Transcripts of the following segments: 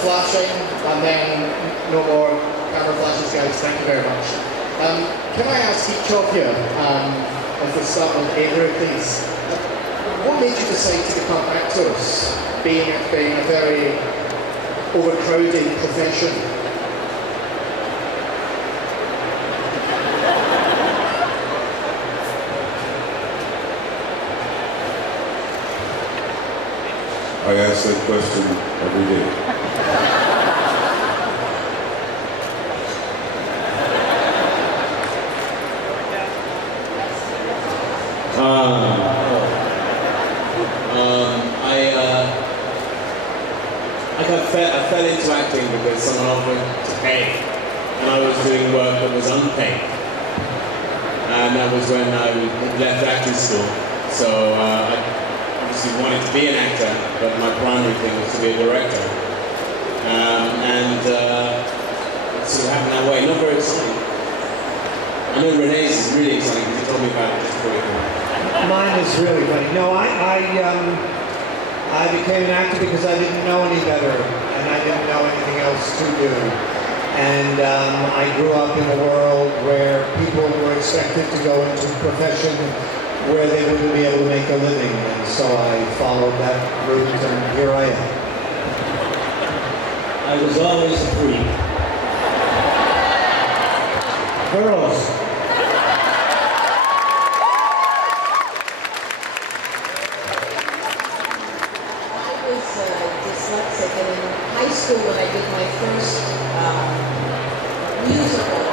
flashing, and then no more camera flashes, guys. Thank you very much. Can I ask each of you, if we start with Avery, please, what made you decide to become actors, being a very overcrowded profession? I ask that question every day. I fell into acting because someone offered to pay, and I was doing work that was unpaid. And that was when I left acting school. So I obviously wanted to be an actor, but my primary thing was to be a director. It sort of happened that way. Not very exciting. I know Renee's is really exciting because you told me about it just before you came out. Mine is really funny. No, I became an actor because I didn't know any better, and I didn't know anything else to do. And I grew up in a world where people were expected to go into a profession where they wouldn't be able to make a living, and so I followed that route, and here I am. I was always a freak. Girls. Dyslexic, and in high school when I did my first musical,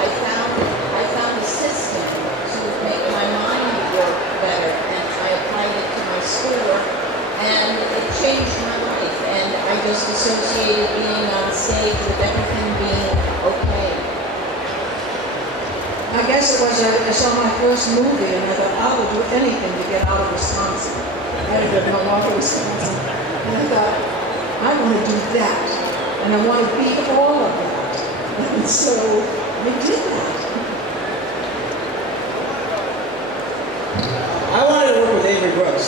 I found a system to make my mind work better, and I applied it to my schoolwork, and it changed my life, and I just associated being on stage with everything being okay. I guess it was I saw my first movie, and I thought, I will do anything to get out of Wisconsin. I lived in Milwaukee, Wisconsin. And I thought, I want to do that. And I want to be all of that. And so I did that. I wanted to work with Avery Brooks.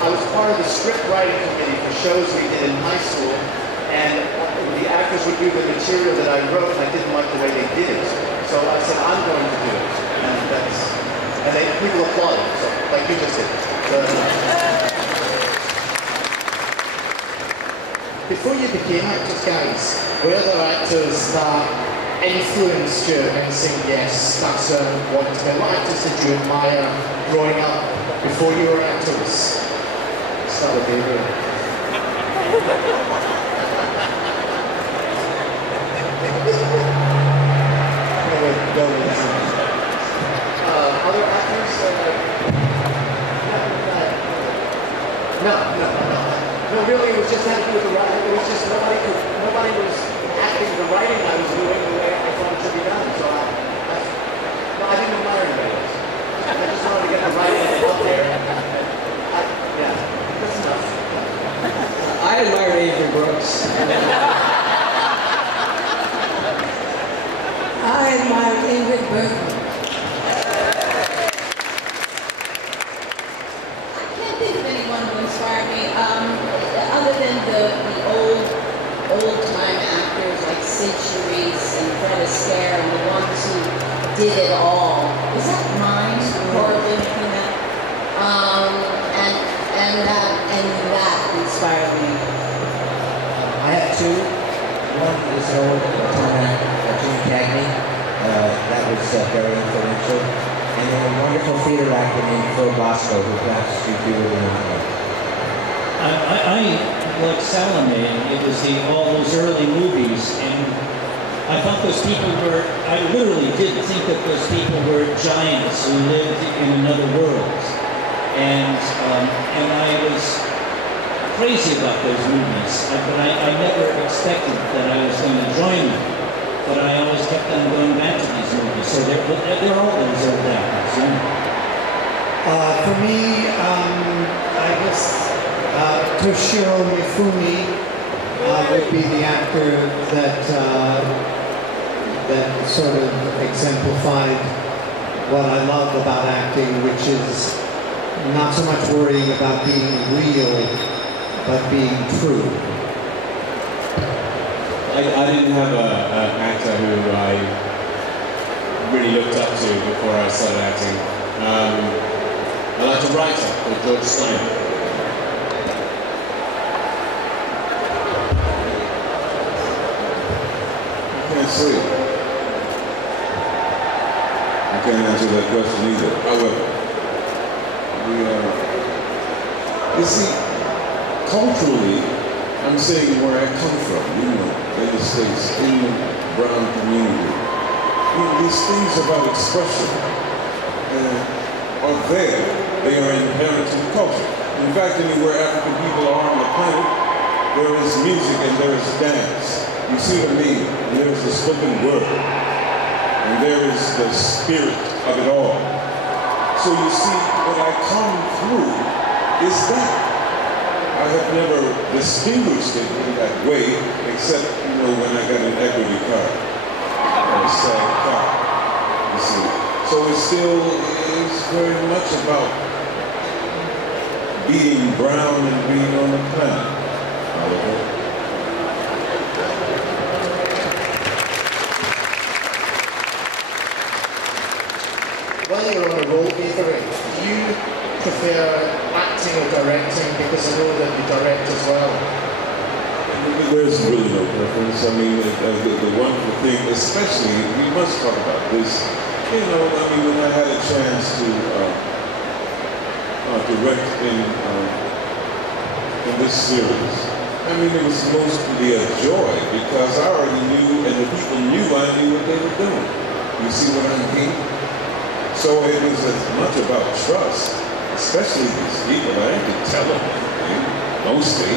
I was part of the script writing committee for shows we did in high school, and the actors would do the material that I wrote, and I didn't like the way they did it. So I said, I'm going to do it. And people applauded, so, like you just did. Before you became actors, guys, were there actors that influenced you and saying, yes, that's what it's been? What actors did you admire growing up before you were actors? Start with David. Other actors? No, really, it was just had to do with the writing. It was just nobody was acting the writing I was doing the way I thought it should be done. So I didn't admire anybody else. I just wanted to get the writing out there. Yeah, that's enough. I admire Avery Brooks. I admire Ingrid Bergman. I can't think of anyone who inspired me, other than the old-time actors like Sid Charisse and Fred Astaire, and the ones who did it all. Is that mine? Horribly making that? And that inspired me. I have two. One is an old Conan, Jim Cagney. That was very influential. And then a wonderful theater actor named Phil Bosco, who perhaps you do remember. I like Salome. It was all those early movies, and I thought those people were, I literally did think that those people were giants who lived in another world. And I was crazy about those movies, but I never expected that I was going to join them. But I always kept on going back to these movies. So they're all those old actors, you know? For me, I guess Toshiro Mifune would be the actor that that sort of exemplified what I love about acting, which is not so much worrying about being real, but being true. I didn't have an actor who I really looked up to before I started acting. I liked a writer called George Stein. Can't say it. I can't answer that question either. However, you see, culturally, I'm saying where I come from, in the States, in the brown community. These things about expression are there. They are inherent in culture. In fact, anywhere African people are on the planet, there is music and there is dance. You see what I mean? And there is the spoken word. And there is the spirit of it all. So you see, what I come through is that. I have never distinguished it in that way, except, when I got an equity card. Or a SAG card, you see. So it still is very much about being brown and being on the planet. While you're on a roll, Avery, do you prefer acting or directing? Because I know that you direct as well. There's really no preference. I mean, the wonderful thing, especially, we must talk about this. When I had a chance to direct in this series, it was mostly a joy because I already knew, and the people knew I knew what they were doing. You see what I mean? So it was as much about trust, especially these people. I ain't gonna tell them anything, mostly,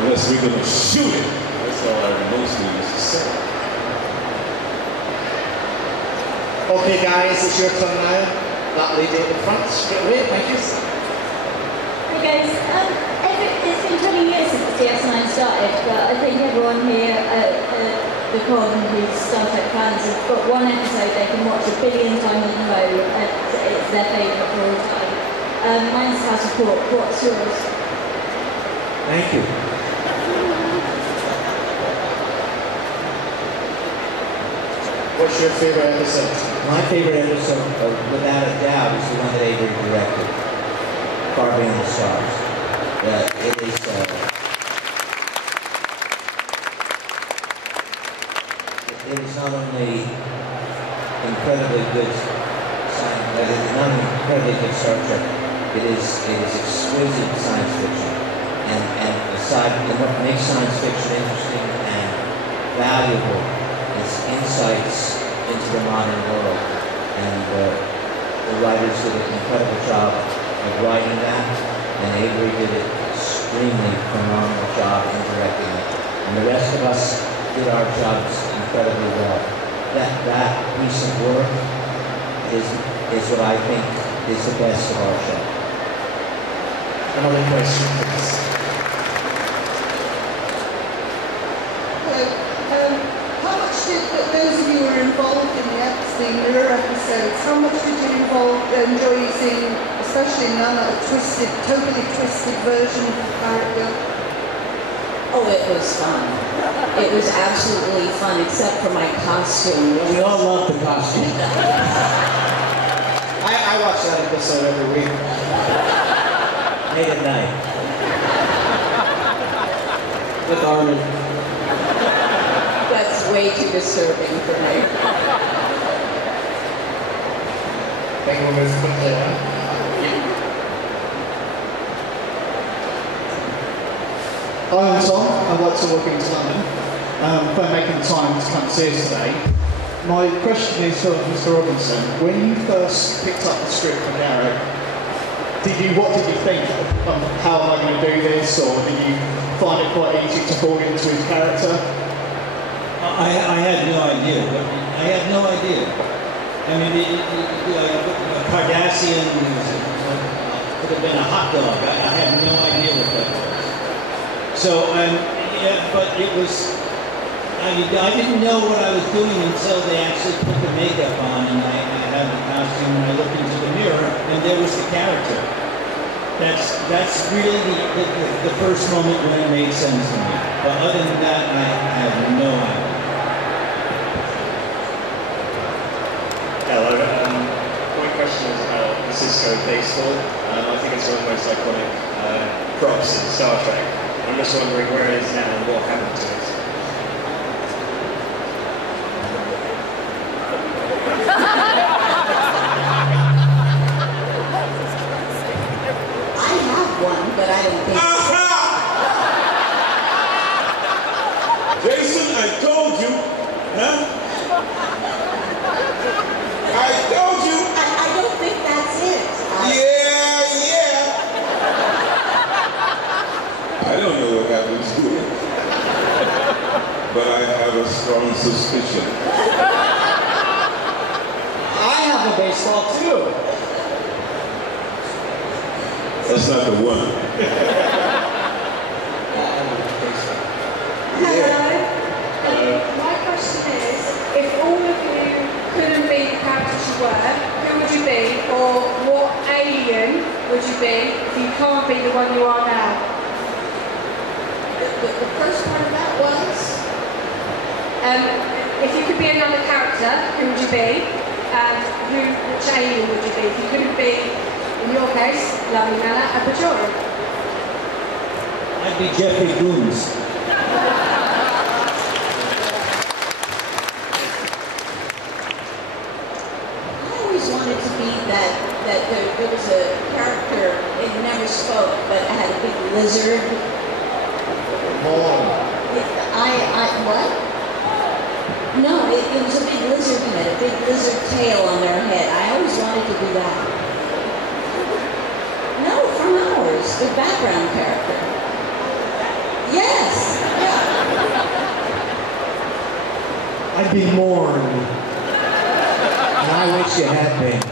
unless we're gonna shoot it. That's all I mostly used to say. Okay, guys, it's your turn now. That lady at the front, straight away, thank you. Hi guys, it's been 20 years since DS9 started, but I think everyone here at the con who's Star Trek fans has got one episode they can watch 1 billion times in a row, and it's their favourite for all time. Mine's House of Pork. What's yours? Thank you. What's your favourite episode? My favorite episode, without a doubt, is the one that Avery directed, Far Beyond the Stars. It is not only incredibly good Star Trek, it is exquisite science fiction, and what makes science fiction interesting and valuable is insights into the modern world, and the writers did an incredible job of writing that, and Avery did an extremely phenomenal job in directing it, and the rest of us did our jobs incredibly well. That piece of work is what I think is the best of our show. Another question, please. How much did those of you who were involved in the mirror episodes, how much did you enjoy seeing, especially Nana, a totally twisted version of the character? Oh, it was fun. It was absolutely fun, except for my costume. We all love the costume. I watch that episode every week. Late at night. With Armin. That's way too disturbing for me. I think we'll move quickly on. Hi, I'm Tom. I'd like to walk into London. For making time to come see us today. My question is for Mr. Robinson. When you first picked up the script from Garrett, what did you think? How am I going to do this? Or did you find it quite easy to fall into his character? I had no idea. I had no idea. I mean, Cardassian could have been a hot dog. I had no idea what that was. So, yeah, but it was, I didn't know what I was doing until they actually put the makeup on and I had the costume and I looked into the mirror and there was the character. That's really the first moment when it made sense to me. But other than that, I have no idea. Hello. My question is about the Cisco baseball. I think it's one of the most iconic props in Star Trek. I'm just wondering where it is now and what happened to it. I have one, but I don't think. Jason, I told you. Huh? I told you. I don't think that's it. Yeah. I don't know what happens to it. But I have a strong suspicion. I have a baseball too. That's not the one. Hello. My question is, if all of you couldn't be the characters you were, who would you be? Or what alien would you be if you can't be the one you are now? The first part of that was? If you could be another character, who would you be? And which alien would you be? If you couldn't be, in your case, Lovely Nana, a Bajoran. I'd be Jeffrey Coons. I always wanted to be that there was a character, it never spoke, but it had a big lizard. What? No, it was a big lizard head, a big lizard tail on their head. I always wanted to do that. No, from ours, the background character. Yes, yeah. I'd be Morn. And I wish you had been.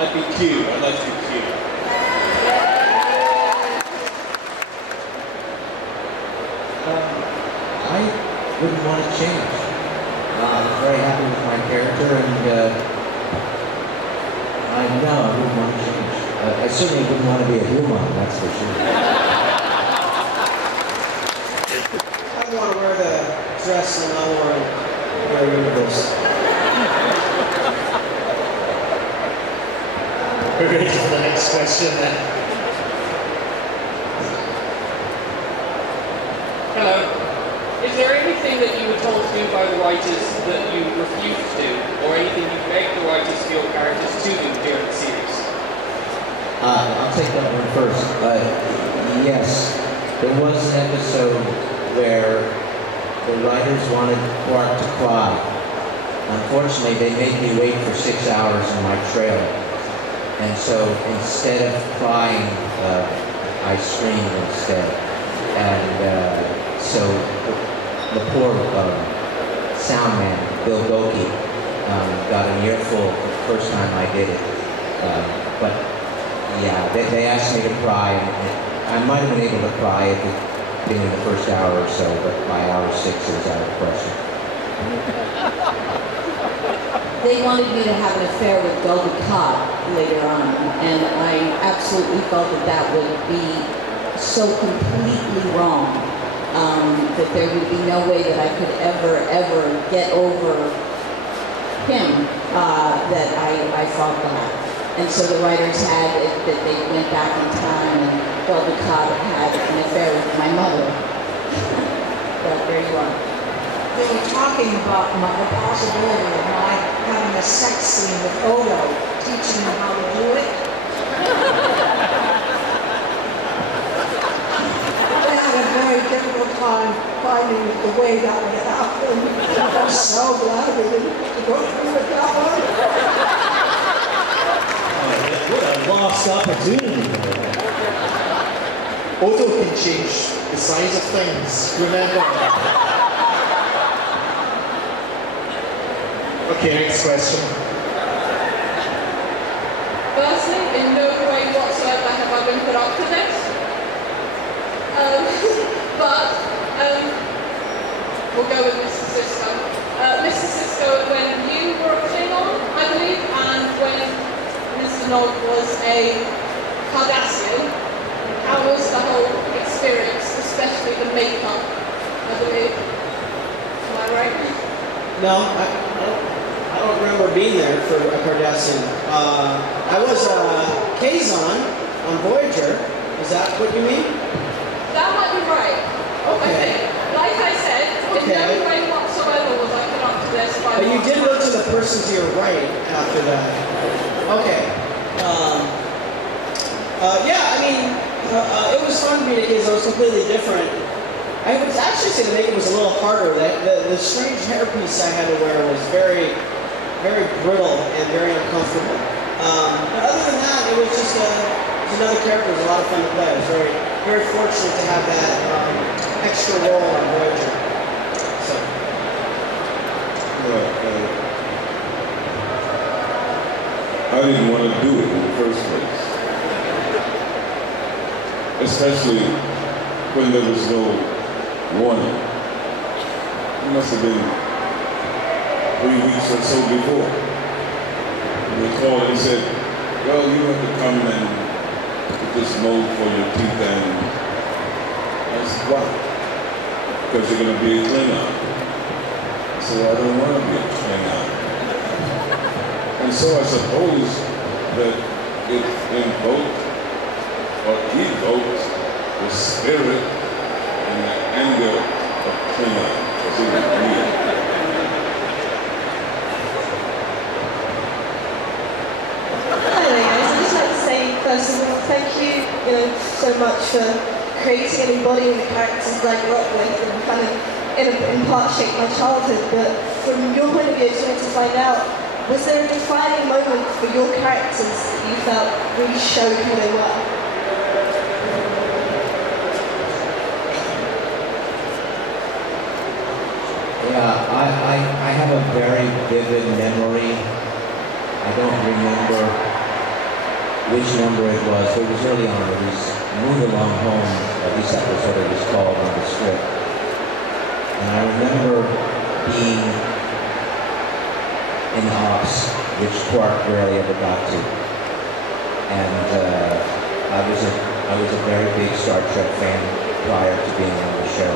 I'd be Q. I'd like to be Q. I wouldn't want to change. I'm very happy with my character, and I wouldn't want to change. I certainly wouldn't want to be a human, that's for sure. I want to wear the dress and I want to wear this. We're ready for the next question then. Hello. Is there anything that you were told to do by the writers that you refused to do, or anything you begged the writers for your characters to do during the series? I'll take that one first. Yes, there was an episode where the writers wanted Quark to cry. Unfortunately, they made me wait for 6 hours in my trailer. And so instead of crying, I screamed instead. And so the poor sound man, Bill Gokey, got an earful the first time I did it. But yeah, they asked me to cry, and I might have been able to cry if it had been in the first hour or so, but by hour 6 it was out of question. They wanted me to have an affair with Golden Cobb later on, and I absolutely felt that would be so completely wrong, that there would be no way that I could ever get over him, that I thought that. And so the writers had it that they went back in time, and Golden Cobb had an affair with my mother. But there you are. They were talking about the possibility of my having a sex scene with Odo, teaching him how to do it. I had a very difficult time finding the way that would happen. I'm so glad we didn't go through with that one. What a lost opportunity. Odo can change the size of things, remember? Okay, next question. Firstly, in no way whatsoever been put up to this. But we'll go with Mr. Sisko. Mr. Sisko, when you were a Klingon, I believe, and when Mr. Nog was a Cardassian, how was the whole experience, especially the makeup, I believe? Am I right? No, I don't remember being there for a Cardassian. I was a Kazon on Voyager. Is that what you mean? That might be right. Okay. Like I said, in no way whatsoever was I put up to this by But you did look to the person to your right after that. Okay. Yeah, I mean, it was fun being a Kazon. It was completely different. I would actually say the makeup was a little harder. The strange hairpiece I had to wear was very, very brittle and very uncomfortable. But other than that, it was just another character. It was a lot of fun to play. I was very, very fortunate to have that extra role on Voyager. So. I didn't want to do it in the first place. Especially when there was no warning. It must have been 3 weeks or so before. And they called and said, well, you have to come and put this mold for your teeth. And I said, why? Because you're going to be a Klingon. I said, well, I don't want to be a Klingon. And so I suppose that it invoked or evoked the spirit and the anger of Conan, as it was real. Hello guys, I'd just like to say first of all, thank you, so much for creating and embodying the characters that I grew up with and kind of in part shaped my childhood. But from your point of view, I just wanted to find out, was there a defining moment for your characters that you felt really showed who they were? Yeah, I have a very vivid memory. I don't remember which number it was, but it was early on. It was Move Along Home, at least that was what it was called on the script. And I remember being in ops, which Quark rarely ever got to. And I was a very big Star Trek fan prior to being on the show.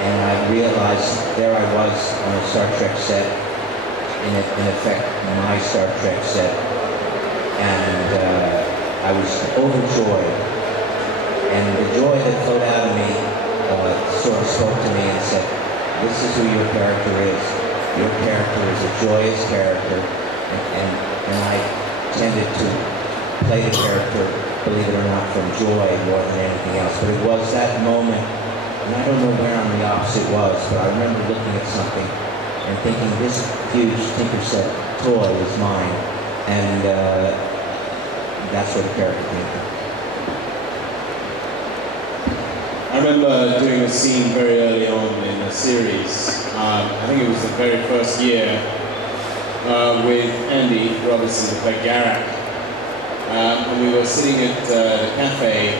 And I realized there I was on a Star Trek set, in effect, my Star Trek set. And I was overjoyed. And the joy that flowed out of me sort of spoke to me and said, this is who your character is. Your character is a joyous character, and I tended to play the character, believe it or not, from joy more than anything else. But it was that moment, and I don't know where on the ops it was, but I remember looking at something and thinking, this huge Tinker Set toy is mine, and that's where the character came from. I remember doing a scene very early on in the series. I think it was the very first year with Andy Robertson, who played Garak. And we were sitting at the cafe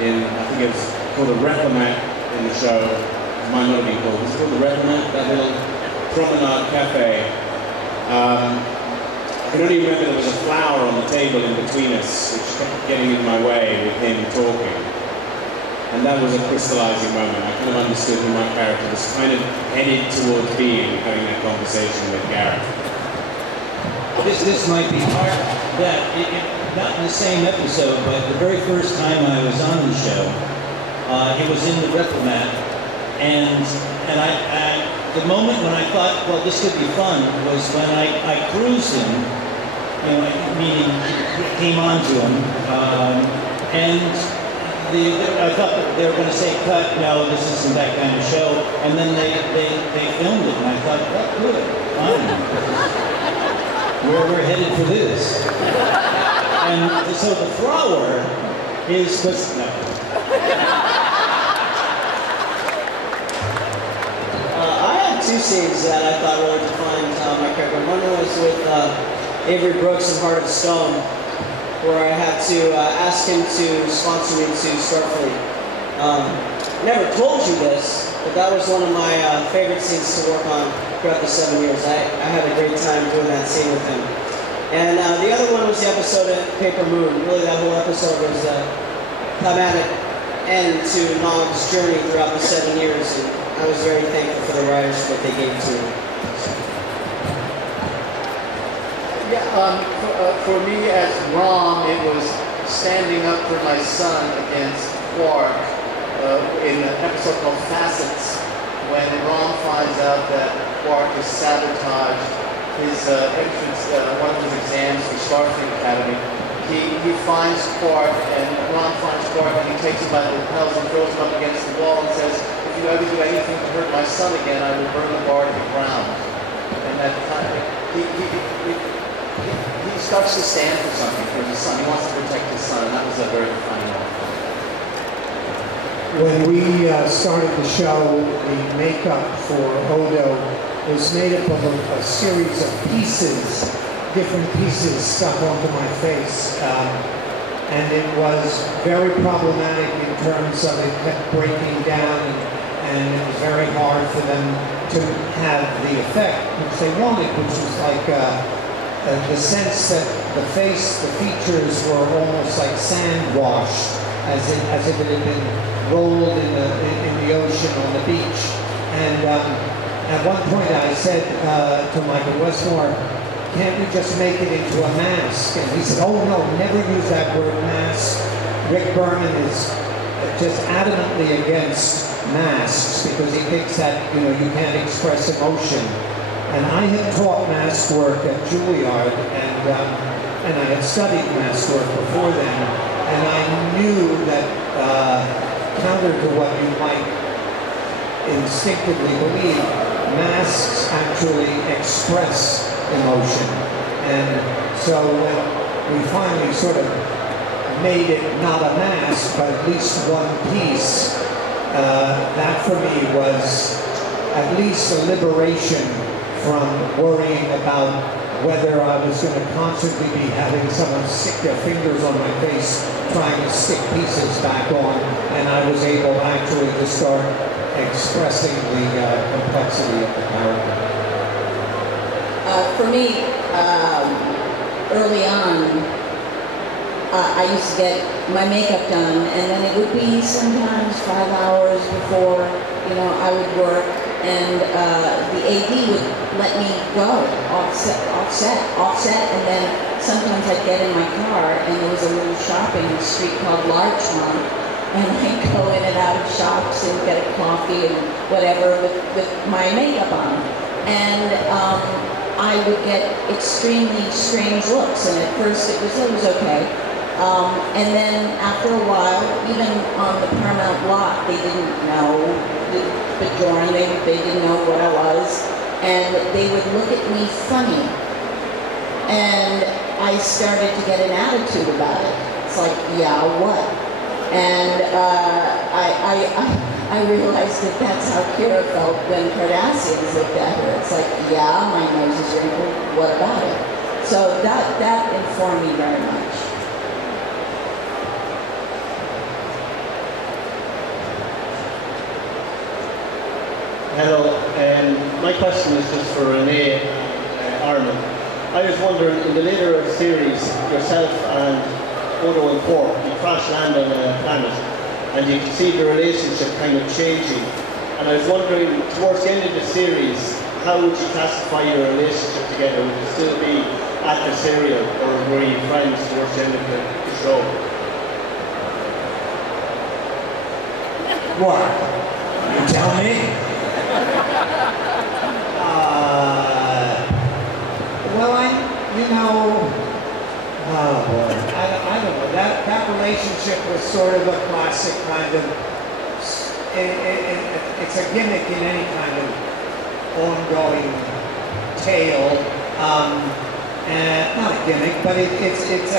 in, I think it was called the Replimat in the show. It might not have been called. Was it called the Replimat? That little promenade cafe. I can only remember there was a flower on the table in between us, which kept getting in my way with him talking. And that was a crystallizing moment. I kind of understood who my character was kind of headed towards being, having that conversation with Gareth. This might be part that, not in the same episode, but the very first time I was on the show, it was in the Replimat, and the moment when I thought, well, this could be fun, was when I cruised him, meaning came on to him, and I thought that they were going to say, cut, no, this isn't that kind of show. And then they filmed it, and I thought, oh, good, fine. We're headed for this. And so the flower is what's, no. I had two scenes that I thought really defined my character. One was with Avery Brooks in Heart of Stone. where I had to ask him to sponsor me to Starfleet. Never told you this, but that was one of my favorite scenes to work on throughout the 7 years. I had a great time doing that scene with him. And the other one was the episode at Paper Moon. Really, that whole episode was a climatic end to Nog's journey throughout the 7 years, and I was very thankful for the writers for what they gave to me. Yeah, for me as Rom, it was standing up for my son against Quark in an episode called Facets, when Rom finds out that Quark has sabotaged his entrance, one of his exams for Starfleet Academy. He finds Quark, and Rom finds Quark, and he takes him by the lapels and throws him up against the wall and says, "If you ever do anything to hurt my son again, I will burn the bar to the ground." And that kind of, he starts to stand for something for his son. He wants to protect his son, and that was a very funny moment. When we started the show, the makeup for Odo was made up of a series of pieces, different pieces stuck onto my face. And it was very problematic in terms of it kept breaking down, and it was very hard for them to have the effect which they wanted, which was like the sense that the face, the features were almost like sand washed, as if it had been rolled in the ocean on the beach. And at one point I said to Michael Westmore, "Can't we just make it into a mask?" And he said, "Oh no, never use that word mask." Rick Berman is just adamantly against masks because he thinks that, you know, you can't express emotion. And I had taught mask work at Juilliard, and I had studied mask work before then, and I knew that counter to what you might instinctively believe, masks actually express emotion. And so when we finally sort of made it not a mask, but at least one piece, that for me was at least a liberation from worrying about whether I was going to constantly be having someone stick their fingers on my face trying to stick pieces back on, and I was able actually to start expressing the complexity of the character. For me, early on, I used to get my makeup done, and then it would be sometimes 5 hours before, you know, I would work, and the AD would let me go, offset, and then sometimes I'd get in my car, and there was a little shopping street called Larchmont, and I'd go in and out of shops and get a coffee and whatever with my makeup on. And I would get extremely strange looks, and at first it was okay. And then after a while, even on the Paramount lot, they didn't know the drawing, they didn't know what I was, and they would look at me funny. And I started to get an attitude about it. It's like, yeah, what? And I realized that that's how Kira felt when Cardassians looked at her. It's like, yeah, my nose is wrinkled, what about it? So that informed me very much. Hello, my question is just for Renee and Armin. I was wondering, in the later series, yourself and Odo and Quark, you crash land on a planet, and you can see the relationship kind of changing. And I was wondering, towards the end of the series, how would you classify your relationship together? Would it still be adversarial, or were you friends towards the end of the show? What? You tell me. Well, oh boy, I don't know. That relationship was sort of a classic kind of, it's a gimmick in any kind of ongoing tale. Not a gimmick, but it's a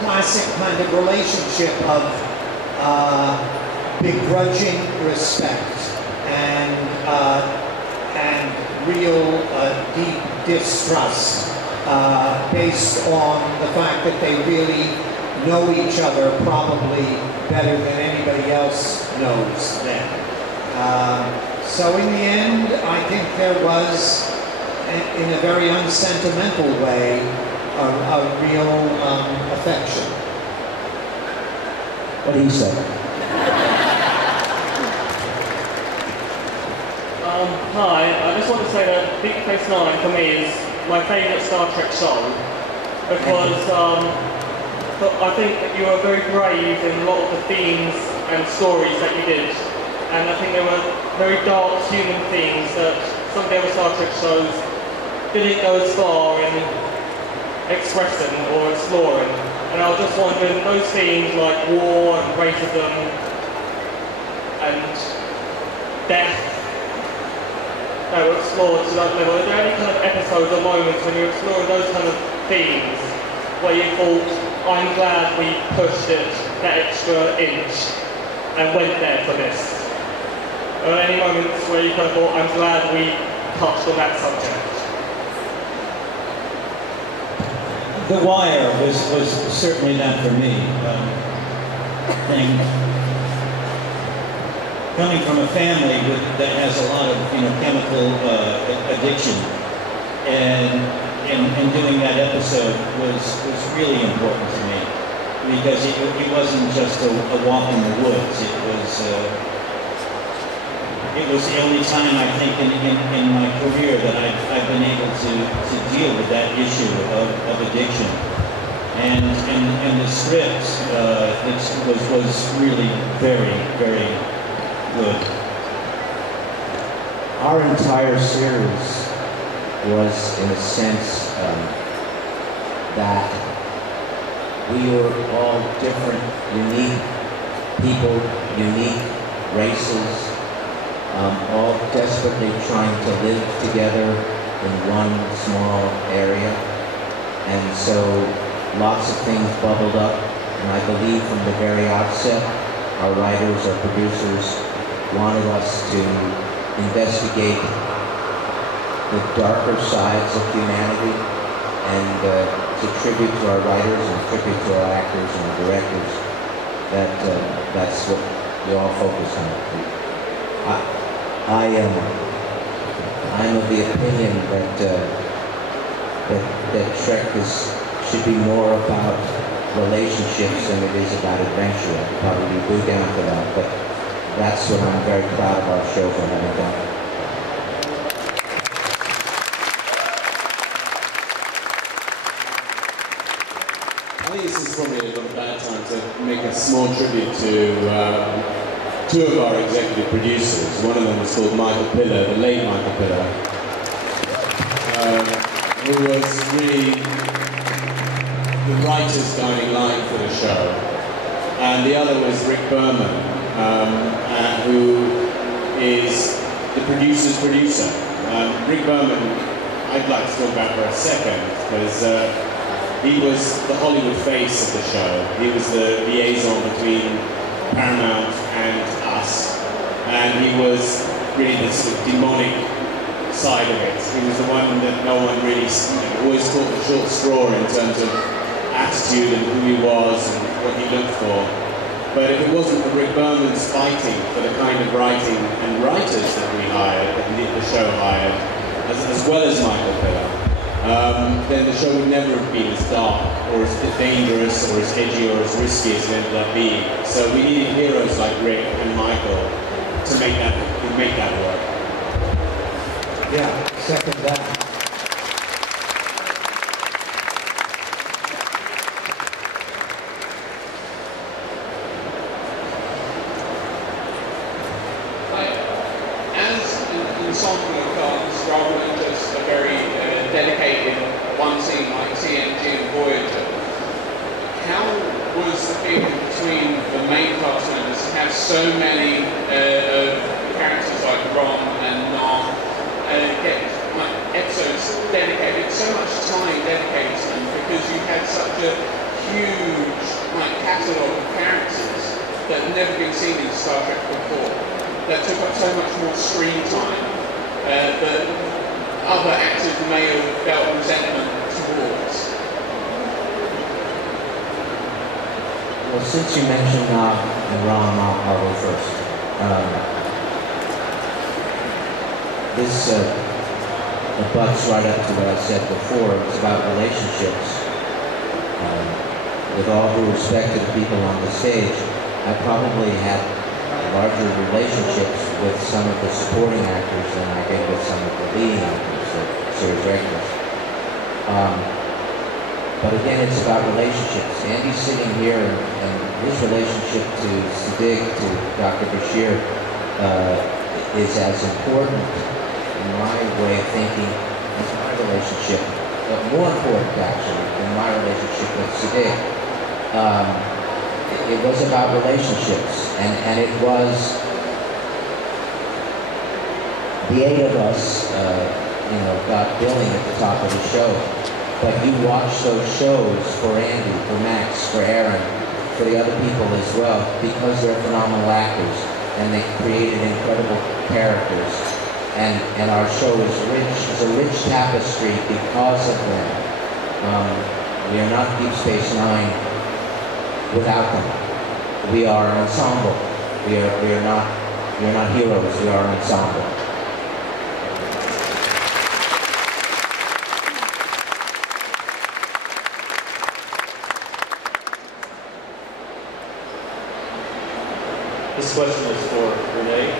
classic kind of relationship of begrudging respect and real deep distrust based on the fact that they really know each other probably better than anybody else knows them. So in the end, I think there was, in a very unsentimental way, a real affection. What do you say? Hi, I just want to say that Deep Space Nine for me is my favourite Star Trek show because I think that you were very brave in a lot of the themes and stories that you did, and I think they were very dark human themes that some of the other Star Trek shows didn't go as far in expressing or exploring. And I was just wondering, those themes like war and racism and death that were explored to that level, are there any kind of episodes or moments when you're exploring those kind of themes where you thought, I'm glad we pushed it that extra inch and went there for this? Are there any moments where you kind of thought, I'm glad we touched on that subject? The Wire was certainly that for me. Coming from a family that has a lot of chemical addiction, and doing that episode was really important to me because it wasn't just a walk in the woods. It was the only time I think in my career that I've been able to deal with that issue of addiction, and the script was really very, very good. Our entire series was, in a sense, that we were all different, unique people, unique races, all desperately trying to live together in one small area. And so lots of things bubbled up, and I believe from the very outset, our writers, our producers wanted us to investigate the darker sides of humanity, and it's a tribute to our writers and a tribute to our actors and our directors that's what we all focus on. I'm of the opinion that Trek should be more about relationships than it is about adventure. I'd probably go down for that, but that's what I'm very proud of our show for having done. I think this is probably not a bad time to make a small tribute to two of our executive producers. One of them was called Michael Piller, the late Michael Piller, who was really the writer's guiding light for the show. And the other was Rick Berman, who is the producer's producer. Rick Berman, I'd like to talk about for a second, because he was the Hollywood face of the show. He was the liaison between Paramount and us, and he was really the sort of demonic side of it. He was the one that no one really always caught the short straw in terms of attitude and who he was and what he looked for. But if it wasn't for Rick Berman's fighting for the kind of writing and writers that we hired, that the show hired, as well as Michael Piller, then the show would never have been as dark or as dangerous or as edgy or as risky as it ended up being. So we needed heroes like Rick and Michael to make that work. Yeah, second that. Ensemble of cars rather than just a very dedicated one team like TNG and Voyager. How was the feeling between the main cast members to have so many characters like Ron and Nam get episodes dedicated, so much time dedicated to them because you had such a huge catalogue of characters that had never been seen in Star Trek before, that took up so much more screen time that other actors may have felt resentment towards? Well, since you mentioned and Ram, I'll go first. This butts right up to what I said before. It's about relationships. With all due respect to the people on the stage, I probably had larger relationships with some of the supporting actors than I did with some of the leading actors, the series regulars. But again, it's about relationships. Andy's sitting here, and his relationship to Siddiq, to Dr. Bashir, is as important, in my way of thinking, as my relationship, but more important, actually, than my relationship with Siddiq. It was about relationships, and it was the 8 of us, got billing at the top of the show. But you watch those shows for Andy, for Max, for Aaron, for the other people as well, because they're phenomenal actors, and they created incredible characters. And our show is rich, it's a rich tapestry because of them. We are not Deep Space Nine without them. We are an ensemble. We are not heroes, we are an ensemble. This question is for Renee.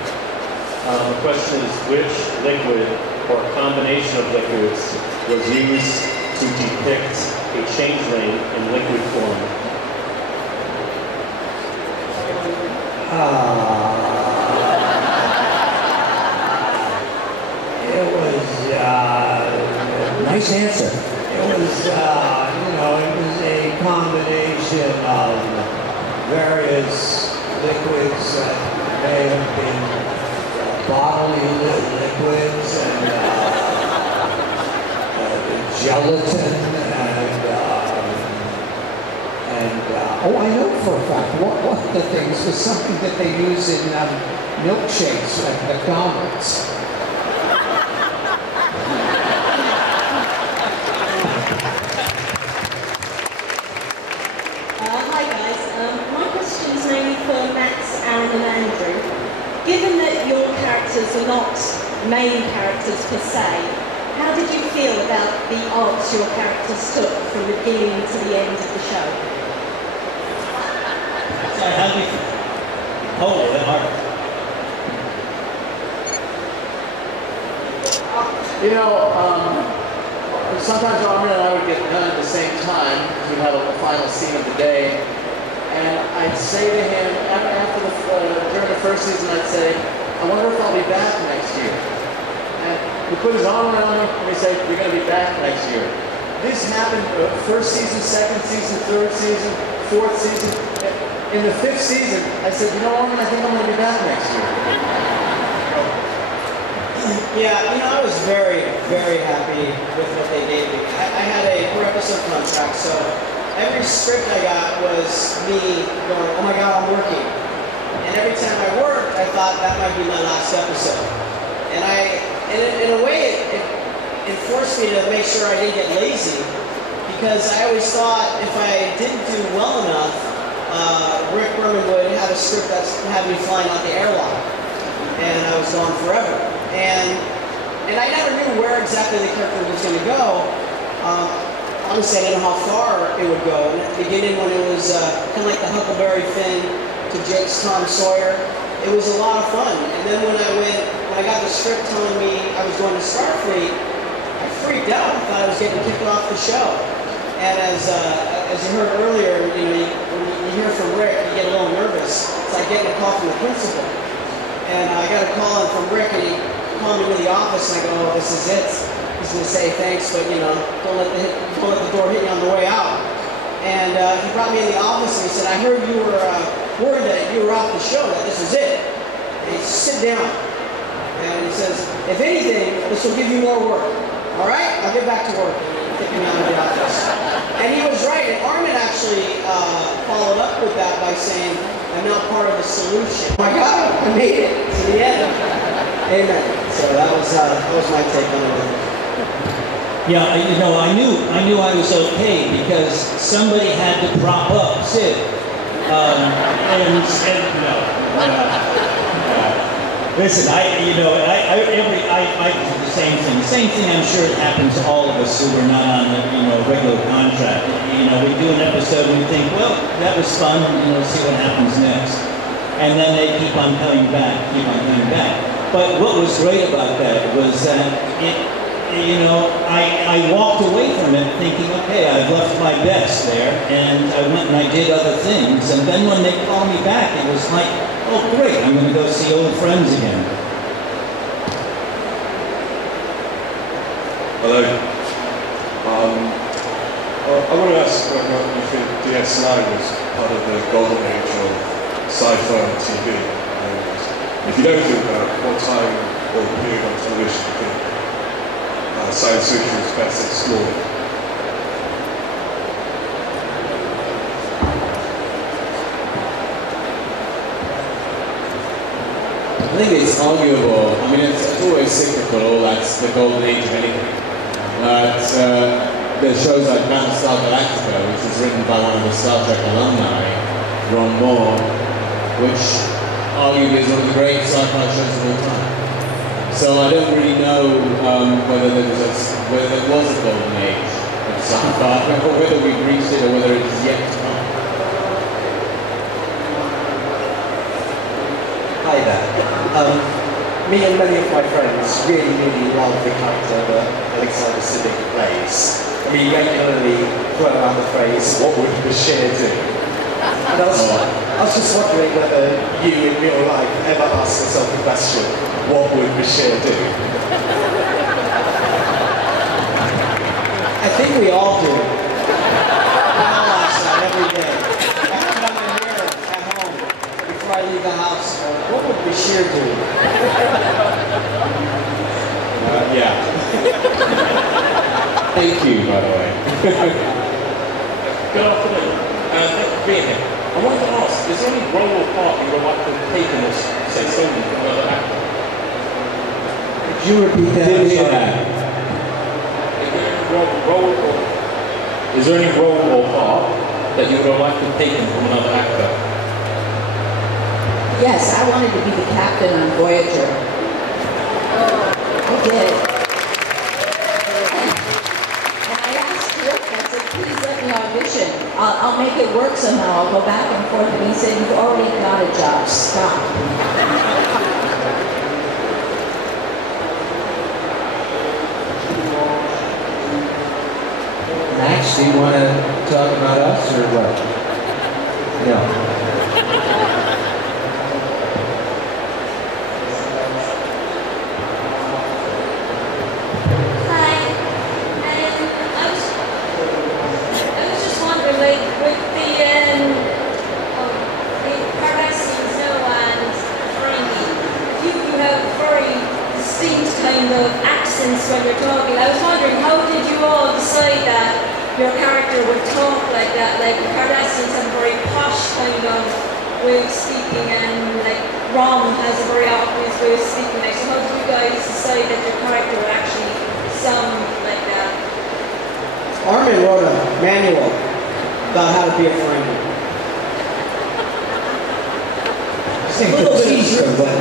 The question is, which liquid or combination of liquids was used to depict a changeling in liquid form? It was, nice answer. It was, it was a combination of various liquids that may have been bodily liquids and gelatin oh, I know for a fact, one of the things was something that they use in milkshakes at McDonald's. Hi guys, my question is mainly for Max, Aaron and Andrew. Given that your characters are not main characters per se, how did you feel about the arcs your characters took from the beginning to the end of the show? Sorry, how do you feel? Oh, that hard. Sometimes Armin and I would get done at the same time because we'd have a final scene of the day. And I'd say to him, during the first season, I'd say, I wonder if I'll be back next year. And he put his arm around me and he said, you're going to be back next year. This happened first season, second season, third season, fourth season. In the fifth season, I said, Armin, I think I'm going to be back next year. Yeah, I was very, very happy with what they gave me. I had a 4-episode contract, so every script I got was me going, oh my God, I'm working. And every time I worked, I thought that might be my last episode. And in a way, it forced me to make sure I didn't get lazy, because I always thought if I didn't do well enough, Rick Berman would have a script that had me flying out the airlock, and I was gone forever. And I never knew where exactly the character was going to go. Honestly, I didn't know how far it would go. And at the beginning, when it was kind of like the Huckleberry Finn to Jake's Tom Sawyer, it was a lot of fun. And then when I got the script telling me I was going to Starfleet, I freaked out. I thought I was getting kicked off the show. And as you heard earlier, when you hear from Rick, you get a little nervous. It's like getting a call from the principal. And I got a call in from Rick, and he called me to the office, and I go, oh, this is it. He's going to say thanks, but don't let the door hit you on the way out. And he brought me in the office, and he said, I heard you were worried that you were off the show, that this was it. And he said, sit down. And he says, if anything, this will give you more work. All right? I'll get back to work. Kicked me out of the office. And he was right. And Armin actually followed up with that by saying, I'm now part of the solution. Oh my God, I made it to the end. Amen. So that was my take on it. Yeah, I knew I was okay because somebody had to prop up Sid. Listen, I do the same thing. The same thing I'm sure it happens to all of us who are not on a regular contract. We do an episode and we think, well, that was fun, see what happens next. And then they keep on coming back. But what was great about that was that I walked away from it thinking, okay, I've left my best there, and I went and I did other things. And then when they called me back, it was like, oh, great, I'm going to go see old friends again. Hello. I want to ask whether or not you think DS9 was part of the golden age of sci-fi on TV. And if you don't think that, what time or period on television do you think science fiction is best explored? I think it's arguable. I mean, it's always cyclical, all that's the golden age of anything. But there's shows like Battlestar Galactica, which was written by one of the Star Trek alumni, Ron Moore, which arguably is one of the great sci-fi shows of all time. So I don't really know whether there was a golden age of sci-fi, or whether we've reached it, or whether it is yet to come. Hi there. Me and many of my friends really love the character that Alexander Siddig plays. We regularly throw around the phrase, what would Bashir do? And I was just wondering whether you in real life ever ask yourself the question, what would Bashir do? I think we all do. I ask that every day. I put on my mirror at home before I leave the house. What would Bashir do? Yeah. Thank you, by the way. Good afternoon. Thank you for being here. I wanted to ask, is there any role or part you would like to take in this, say, solely from another actor? Could you repeat that? Didn't hear that. Is there any role or part that you would have liked to take in from another actor? Yes, I wanted to be the captain on Voyager. I did. Audition. I'll make it work somehow. I'll go back and forth. And he said, you've already got a job. Stop. Max, do you want to talk about us or what? No. When you're talking, I was wondering, how did you all decide that your character would talk like that? Like the Cardassians have a very posh kind of way of speaking, and like Rom has a very obvious way of speaking. Like, so how did you guys decide that your character would actually sound like that? Armin wrote a manual about how to be a Ferengi. I think the teeth are what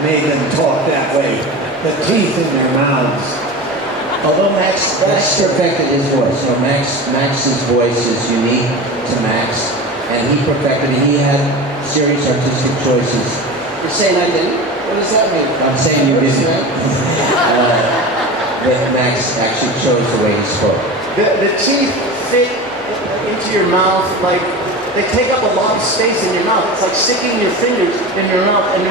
made them talk that way. The teeth in their mouths. Although Max perfected his voice. Max's voice is unique to Max, and he perfected it. He had serious artistic choices. You're saying I didn't? What does that mean? I'm saying you didn't. But Max actually chose the way he spoke. The teeth fit into your mouth like they take up a lot of space in your mouth. It's like sticking your fingers in your mouth, and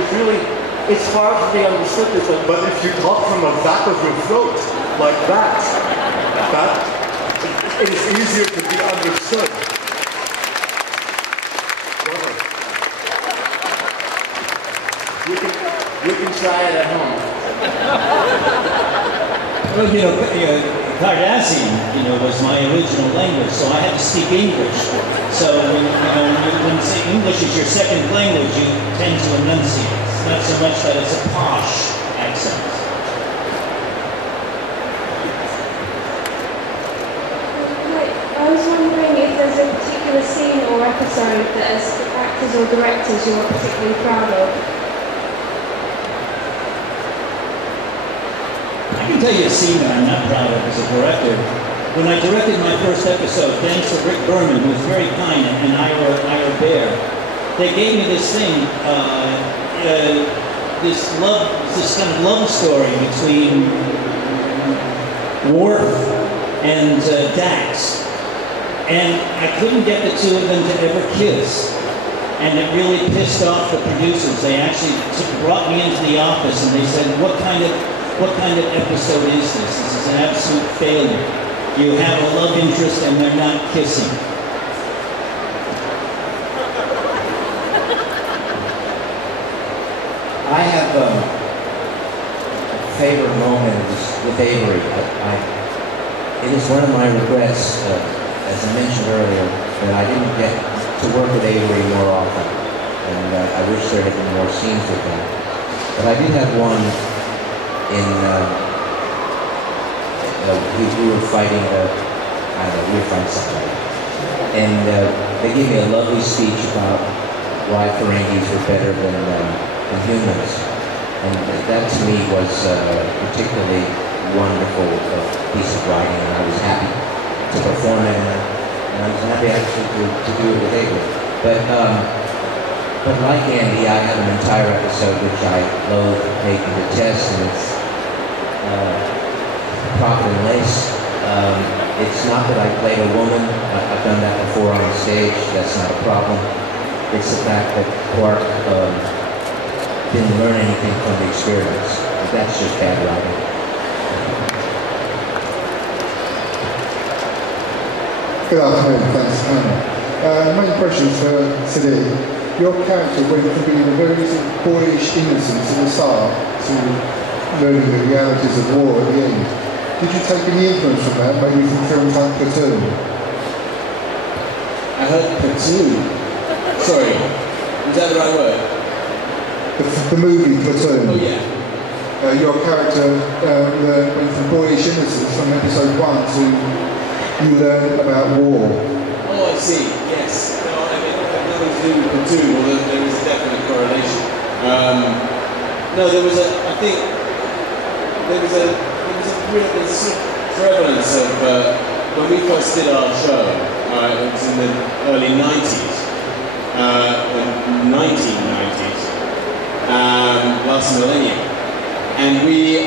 it's hard to be understood this way. But if you talk from the back of your throat, like that, it is easier to be understood. You can try it at home. Well, Cardassian, was my original language, so I had to speak English. So when you say English is your second language, you tend to enunciate. It's not so much that it's a posh accent. I was wondering if there's a particular scene or episode that has actors or directors you're particularly proud of? I can tell you a scene that I'm not proud of as a director. When I directed my first episode, thanks to Rick Berman, who was very kind, and Ira Bear, they gave me this thing, this kind of love story between Worf and Dax. And I couldn't get the two of them to ever kiss. And it really pissed off the producers. They actually brought me into the office and they said, what kind of episode is this? This is an absolute failure. You have a love interest and they're not kissing. I have a favorite moment with Avery. It is one of my regrets, as I mentioned earlier, that I didn't get to work with Avery more often. And I wish there had been more scenes with him. But I did have one in we were fighting, I don't know, we were fighting somebody. And they gave me a lovely speech about why Ferengis were better than humans. And that to me was a particularly wonderful piece of writing, and I was happy to perform it, and I was happy actually to do it with Avery. But like Andy, I have an entire episode which I loathe, hate, and detest, and it's Profit and Lace. It's not that I played a woman. I've done that before on stage. That's not a problem. It's the fact that Quark didn't learn anything from the experience. That's just bad writing. Good afternoon, thanks, Hannah. Main question for today. Your character went from being a very boyish innocence at the start to learning the realities of war at the end. Did you take any influence from that, maybe from films like Platoon? I heard Platoon. Sorry, is that the right word? The movie Platoon. Oh yeah. Your character went from boyish innocence from episode 1 to you learn about war. Oh, I see. Yes. No, I mean, nothing to do with Platoon, although there is a definite correlation. No, there was I think there was a real sort of prevalence of when we first did our show. It was in the early 90s, 1990s, last millennium, and we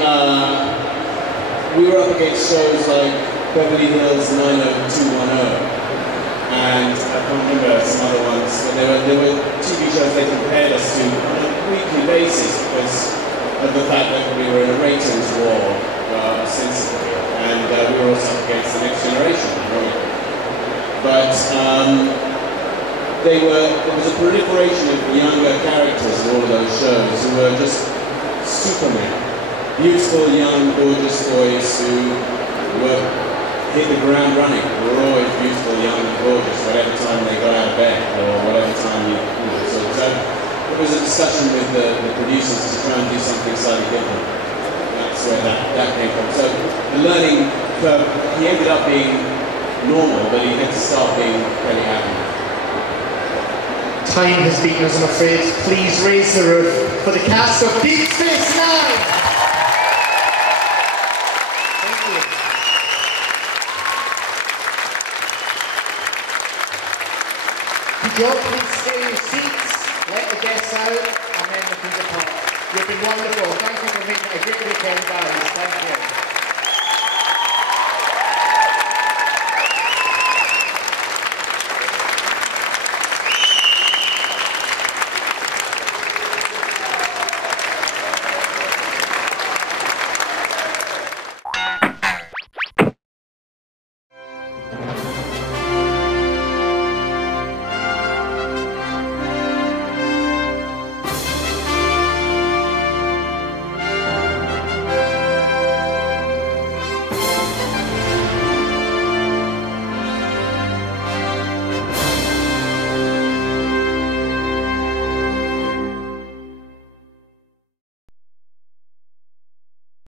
were up against shows like Beverly Hills 90210, and I can't remember some other ones, but there were TV shows they compared us to on a weekly basis because of the fact that we were in a ratings war, ostensibly, and we were also up against the Next Generation, ironically. But there was a proliferation of younger characters in all of those shows who were just supermen. Beautiful, young, gorgeous boys who hit the ground running. They were always beautiful, young, and gorgeous, whatever time they got out of bed, or whatever time you know. So it was a discussion with the producers to try and do something slightly different. That's where that came from. So the learning curve, he ended up being normal, but he had to start being fairly happy. Time has beaten us, I'm afraid. Please raise the roof for the cast of Deep Space Nine! Thank you. Could you all please stay in your seats, let the guests out, and then we can depart. You've been wonderful. Thank you for making it a great weekend, guys. Thank you.